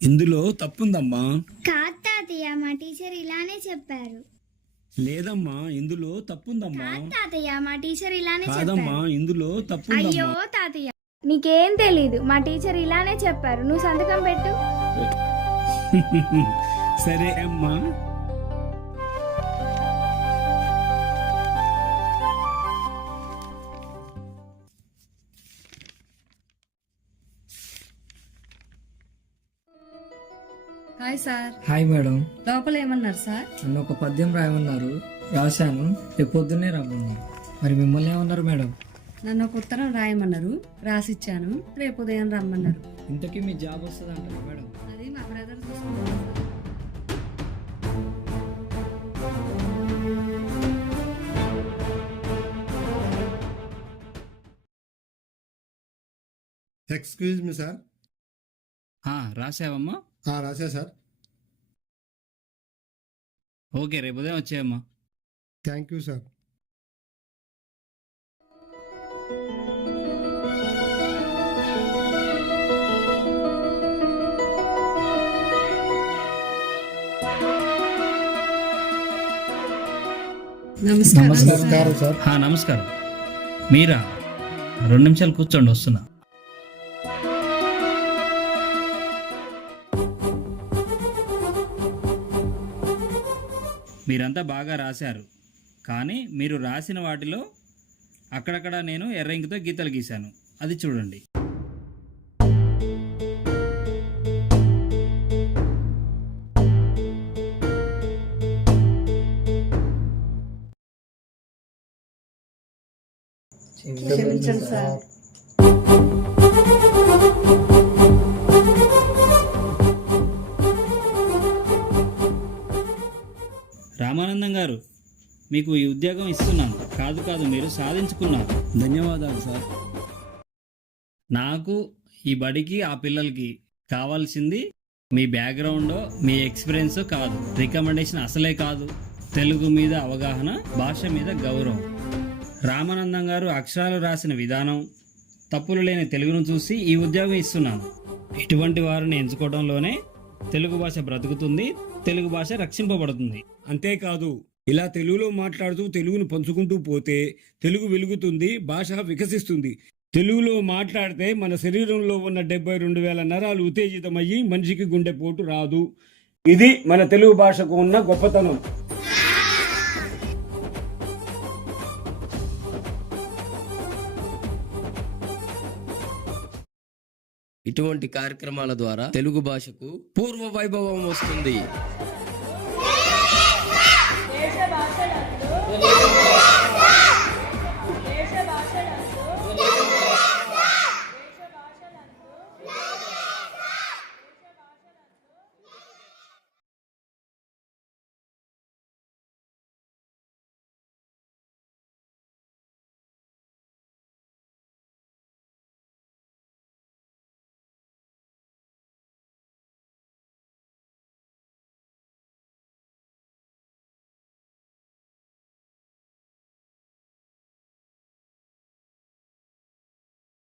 ఇందులో తప్పుందమ్మా. కాదు తాతయ్య మా టీచర్ ఇలానే చెప్పారు. లేదమ్మా ఇందులో తప్పుందమ్మా. కాదు తాతయ్య మా టీచర్ ఇలానే కాదమ్మా చెప్పారు. ఇందులో అయ్యో తప్పుందమ్మా తాతయ్య. నీకేం తెలీదు మా టీచర్ ఇలానే చెప్పారు. నువ్వు సంతకం పెట్టు. సరే అమ్మా. Hi sir. Hi madam. లోపల ఏమన్నారు సార్? నన్ను ఒక పద్యం రాయమన్నారు. రాశాను. రేపు పొద్దున్నే రమ్మన్నారు మరి మిమ్మల్ని ఏమన్నారు మేడం? నన్ను ఒక ఉత్తరం రాయమన్నారు. రాసిచ్చాను. రేపు ఉదయం రమ్మన్నారు. ఇంతకీ మీ జాబ్ వస్తుంది అంటారా మేడం? అది మా బ్రదర్. ఎక్స్క్యూజ్ మీ సార్ ఆ, రాసావమ్మా? ఆ, రాశా సార్. ఓకే రేపు ఉదయం వచ్చాయమ్మా. థ్యాంక్ యూ సార్ నమస్కారం. నమస్కారం. సార్. నమస్కారం సార్. ఆ, నమస్కారం. మీరా? రెండు నిమిషాలు కూర్చోండి వస్తున్నా. మీరంతా బాగా రాశారు. కానీ మీరు రాసిన వాటిలో అక్కడక్కడ నేను ఎర్ర ఇంకుతో గీతలు గీశాను. అది చూడండి. క్షమించండి సార్. మీకు ఈ ఉద్యోగం ఇస్తున్నాను. కాదు కాదు మీరు సాధించుకున్నారు. ధన్యవాదాలు సార్. నాకు ఈ బడికి ఆ పిల్లలకి కావాల్సింది మీ బ్యాక్గ్రౌండ్ మీ ఎక్స్పీరియన్స్ కాదు. రికమెండేషన్ అసలే కాదు. తెలుగు మీద అవగాహన భాష మీద గౌరవం. రామానందం గారు అక్షరాలు రాసిన విధానం తప్పులు లేని తెలుగును చూసి ఈ ఉద్యోగం ఇస్తున్నాను. ఇటువంటి వారిని ఎంచుకోవడంలోనే తెలుగు భాష బ్రతుకుతుంది తెలుగు భాష రక్షింపబడుతుంది. అంతేకాదు ఇలా తెలుగులో మాట్లాడుతూ తెలుగును పంచుకుంటూ పోతే తెలుగు వెలుగుతుంది భాష వికసిస్తుంది. తెలుగులో మాట్లాడితే మన శరీరంలో ఉన్న డెబ్బై రెండు వేల నరాలు ఉత్తేజితమయ్యి మనిషికి గుండెపోటు రాదు. ఇది మన తెలుగు భాషకు ఉన్న గొప్పతనం. ఇటువంటి కార్యక్రమాల ద్వారా తెలుగు భాషకు పూర్వ వైభవం వస్తుంది. Yeah.